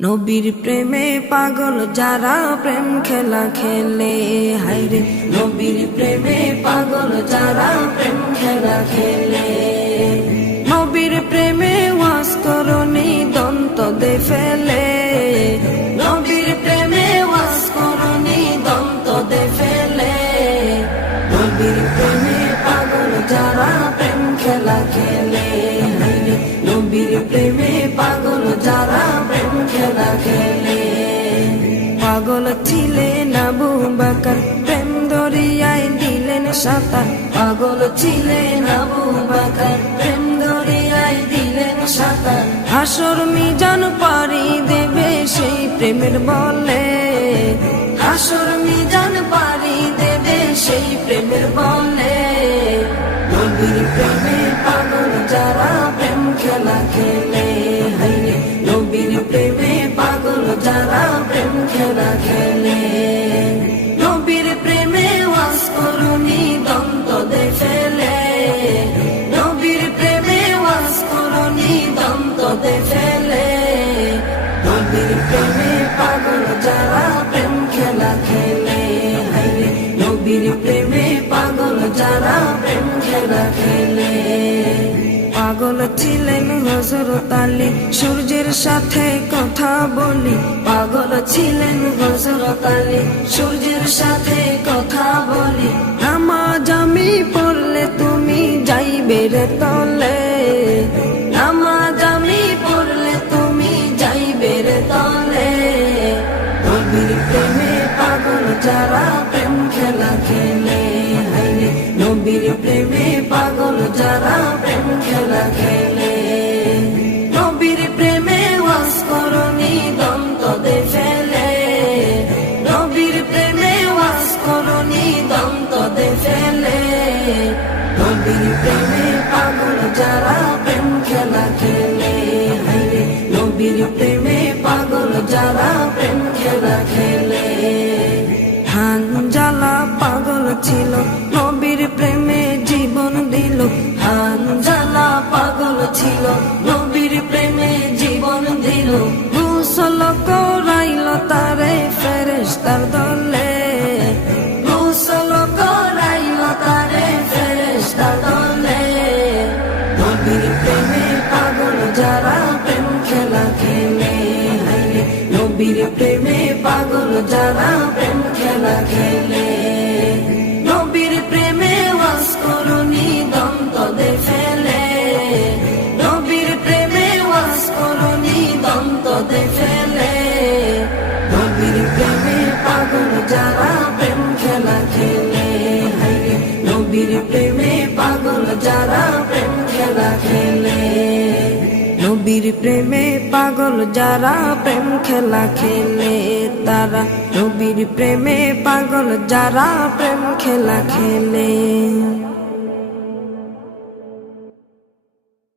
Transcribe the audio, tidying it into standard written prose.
নবীর প্রেমে পাগল যারা প্রেম খেলা খেলে, হায়রে নবীর প্রেমে পাগল যারা প্রেম খেলা খেলে। নবীর প্রেমে ওয়াজ করনি দন্ত দে ফেলে, নবীর প্রেমে ওয়াজ করনি দন্ত দে ফেলে। নবীর প্রেমে পাগল যারা প্রেম খেলা খেলে, হায়রে নবীর প্রেমে পাগল যারা প্রেম খেলা খেলে। পাগল ছিলেন আবু বকর, প্রেম দরিয়ায় দিলেন সাঁতার। পাগল ছিলেন আবু বকর, প্রেম দরিয়ায় দিলেন সাঁতার। হাসর মিজান পারি দেবে সেই প্রেমের বলে, হাসর মিজান পারি দেবে সেই প্রেমের বলে। নবীর প্রেমে পাগল যারা প্রেম খেলা খেলে, হায়রে নবীর প্রেমে পাগল যারা প্রেম খেলা খেলে। নবীর প্রেমে ওয়াজ করনি দন্ত দে ফেলে, নবীর প্রেমে ওয়াজ করনি দন্ত দে ফেলে। নবীর প্রেমে পাগল যারা প্রেম খেলা খেলে, হায়রে নবীর প্রেমে পাগল যারা প্রেম খেলা খেলে। পাগল ছিলেন হযরত আলী, সূর্যের সাথে কথা বলি। পাগল ছিলেন হযরত আলী, সূর্যের সাথে কথা বলি। নামাজ আমি পড়লে তুমি যাইবে রে তলে, নামাজ আমি পড়লে তুমি যাইবে রে তলে। নবীর প্রেমে পাগল যারা প্রেম খেলা খেলে, হায়রে নবীর প্রেমে পাগল যারা প্রেম খেলা খেলে। নবীর প্রেমে ওয়াজ করনি দন্ত দে ফেলে, নবীর প্রেমে ওয়াজ করনি দন্ত দে ফেলে। নবীর প্রেমে পাগল যারা প্রেম খেলা খেলে, হায়রে নবীর প্রেমে পাগল যারা প্রেম খেলা খেলে। হানজালা পাগল ছিল, নবীর প্রেমে জীবন দিল। হানজালা পাগল ছিল, নবীর প্রেমে জীবন দিল। গোসল করাইল তারে ফেরেশতার দলে, গোসল করাইল তারে ফেরেশতার দলে। নবীর প্রেমে পাগল যারা প্রেম খেলা খেলে, হায়রে নবীর প্রেমে পাগল যারা প্রেম খেলা খেলে। নবীর প্রেমে ওয়াজ করনি দন্ত দে ফেলে, নবীর প্রেমে ওয়াজ করনি দন্ত দে ফেলে। নবীর প্রেমে পাগল যারা প্রেম খেলা খেলে, হায়রে নবীর প্রেমে পাগল যারা প্রেম খেলা খেলে। নবীর প্রেমে পাগল যারা প্রেম খেলা খেলে, তারা নবীর প্রেমে পাগল যারা প্রেম খেলা খেলে।